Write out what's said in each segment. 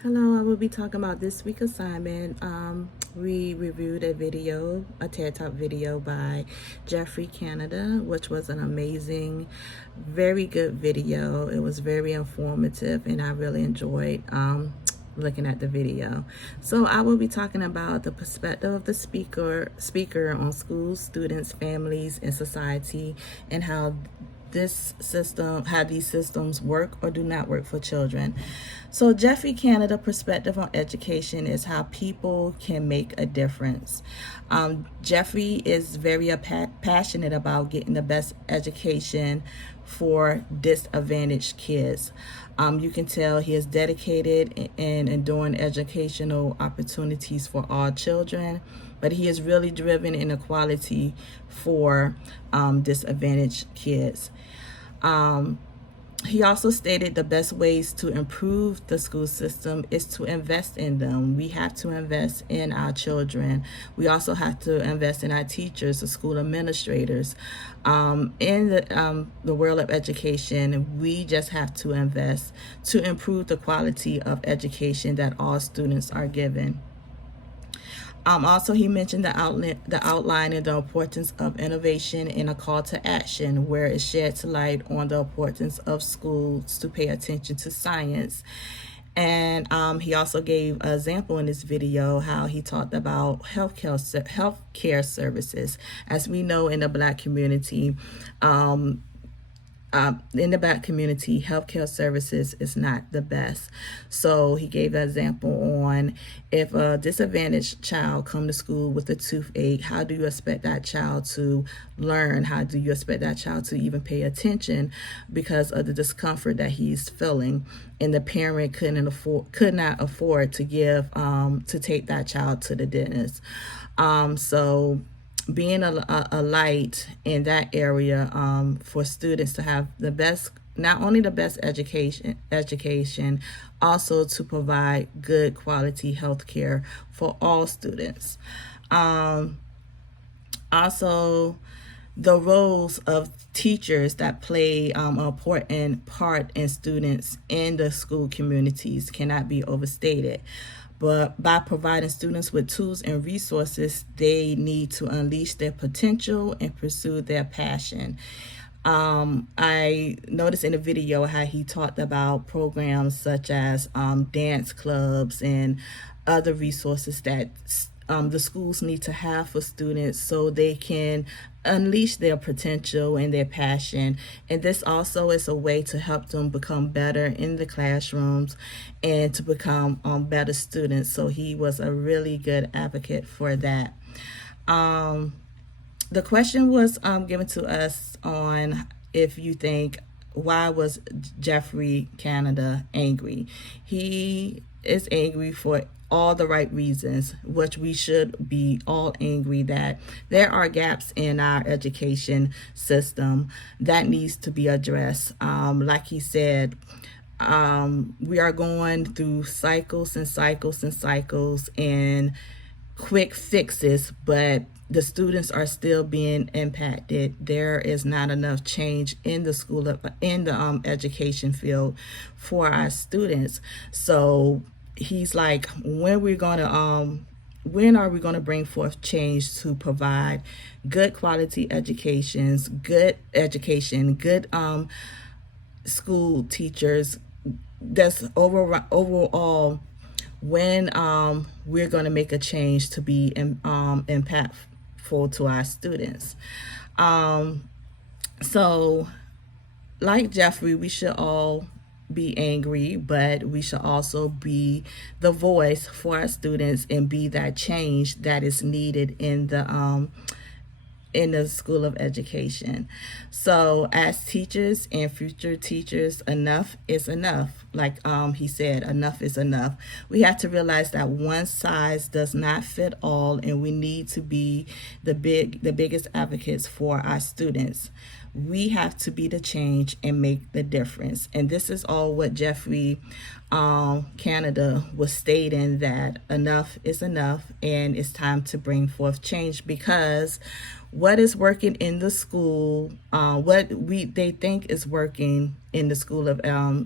Hello, I will be talking about this week's assignment. We reviewed a TED Talk video by Jeffrey Canada, which was an amazing, very good video. It was very informative, and I really enjoyed looking at the video. So I will be talking about the perspective of the speaker on schools, students, families, and society, and how these systems work or do not work for children. So Jeffrey Canada perspective on education is how people can make a difference. Jeffrey is very passionate about getting the best education for disadvantaged kids. You can tell he is dedicated in enduring educational opportunities for all children, but he is really driven in equality for disadvantaged kids. He also stated the best ways to improve the school system is to invest in them. We have to invest in our children. We also have to invest in our teachers, the school administrators. In the world of education, we just have to invest to improve the quality of education that all students are given. Also, he mentioned the outline and the importance of innovation and a call to action, where it sheds light on the importance of schools to pay attention to science. And he also gave an example in this video how he talked about healthcare services. As we know in the Black community, healthcare services is not the best. So he gave an example on if a disadvantaged child come to school with a toothache, how do you expect that child to learn? How do you expect that child to even pay attention because of the discomfort that he's feeling? And the parent could not afford to to take that child to the dentist. So being a light in that area for students to have the best, not only the best education, also to provide good quality health care for all students. Also, the roles of teachers that play an important part in students in the school communities cannot be overstated. But by providing students with tools and resources, they need to unleash their potential and pursue their passion. I noticed in the video how he talked about programs such as dance clubs and other resources that the schools need to have for students so they can unleash their potential and their passion. And this also is a way to help them become better in the classrooms and to become better students. So he was a really good advocate for that. The question was given to us on if you think, why was Jeffrey Canada angry? He is angry for all the right reasons, which we should be all angry that there are gaps in our education system that needs to be addressed. Like he said, we are going through cycles and cycles and cycles and quick fixes, but the students are still being impacted. There is not enough change in the education field for our students. So he's like, when are we going to bring forth change to provide good quality good school teachers that's overall, when we're going to make a change to be impactful to our students. So like Jeffrey, we should all be angry, but we should also be the voice for our students and be that change that is needed in the School of Education. So as teachers and future teachers, enough is enough. Like he said, enough is enough. We have to realize that one size does not fit all, and we need to be the biggest advocates for our students. We have to be the change and make the difference. And this is all what Jeffrey Canada was stating, that enough is enough and it's time to bring forth change, because what is working in the school, what they think is working in the school of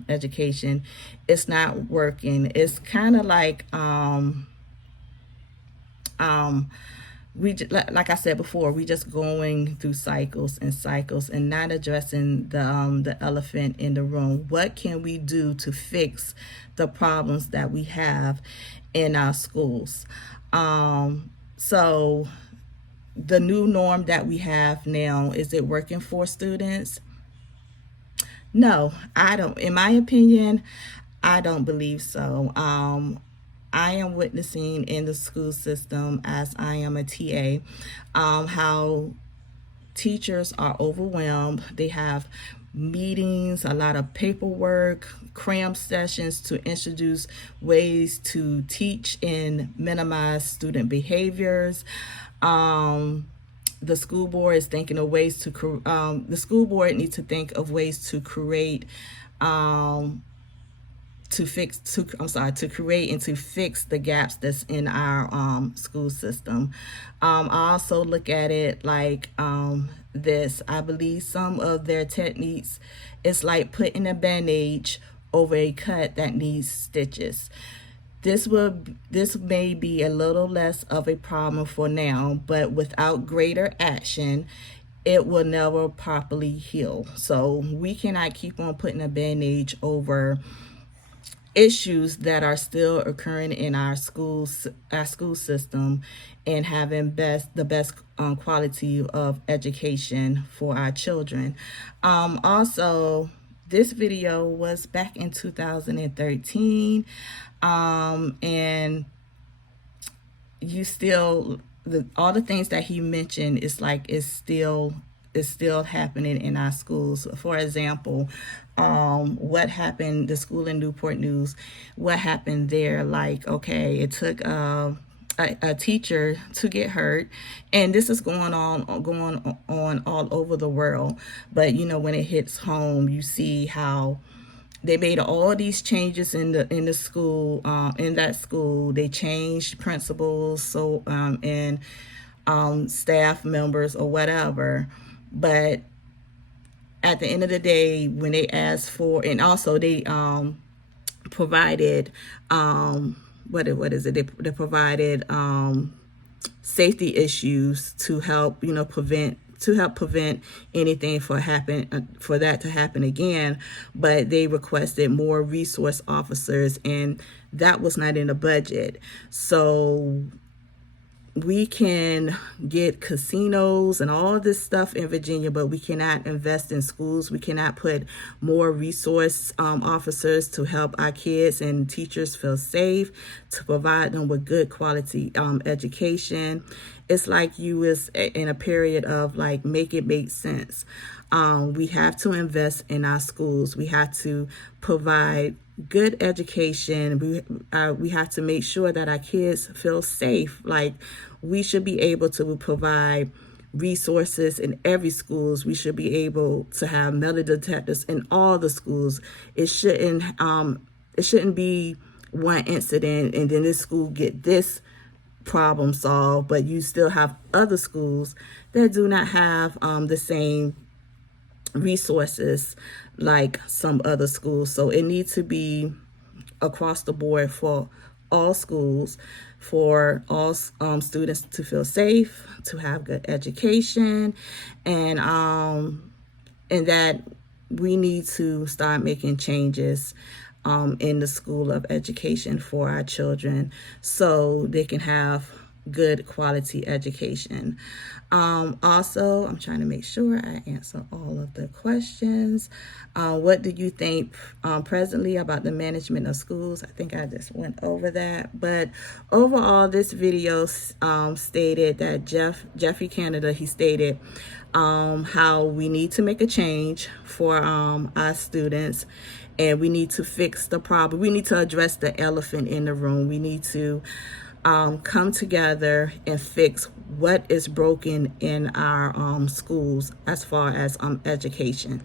education, it's not working. It's kind of like like I said before, we just going through cycles and cycles and not addressing the elephant in the room. What can we do to fix the problems that we have in our schools? So the new norm that we have now, is it working for students? No, I don't. In my opinion, I don't believe so. I am witnessing in the school system, as I am a TA, how teachers are overwhelmed. They have meetings, a lot of paperwork, cram sessions to introduce ways to teach and minimize student behaviors. The school board is thinking of ways to the school board needs to think of ways to create to create and to fix the gaps that's in our school system. I also look at it like this. I believe some of their techniques is like putting a bandage over a cut that needs stitches. This may be a little less of a problem for now, but without greater action, it will never properly heal. So we cannot keep on putting a bandage over issues that are still occurring in our school system, and having the best quality of education for our children. Also, this video was back in 2013, and you still, all the things that he mentioned is still happening in our schools. For example, what happened, the school in Newport News, what happened there? Like, okay, it took a teacher to get hurt, and this is going on all over the world. But when it hits home, you see how they made all these changes in the school, in that school. They changed principals, so and staff members or whatever. But at the end of the day, when they asked for, and also they provided what is it? They provided safety issues to help prevent anything for that to happen again. But they requested more resource officers, and that was not in the budget. So we can get casinos and all this stuff in Virginia, but we cannot invest in schools. We cannot put more resource officers to help our kids and teachers feel safe, to provide them with good quality education. It's like you was in a period of like, make it make sense. We have to invest in our schools. We have to provide good education. We have to make sure that our kids feel safe. Like, we should be able to provide resources in every schools. We should be able to have metal detectors in all the schools. It shouldn't be one incident and then this school get this problem solved, but you still have other schools that do not have the same resources like some other schools. So it needs to be across the board for all schools, for all students to feel safe, to have good education, and that we need to start making changes in the school of education for our children so they can have good quality education. Also, I'm trying to make sure I answer all of the questions. What do you think presently about the management of schools? I think I just went over that. But overall, this video stated that Jeffrey Canada, he stated how we need to make a change for our students, and we need to fix the problem. We need to address the elephant in the room. We need to come together and fix what is broken in our schools as far as education.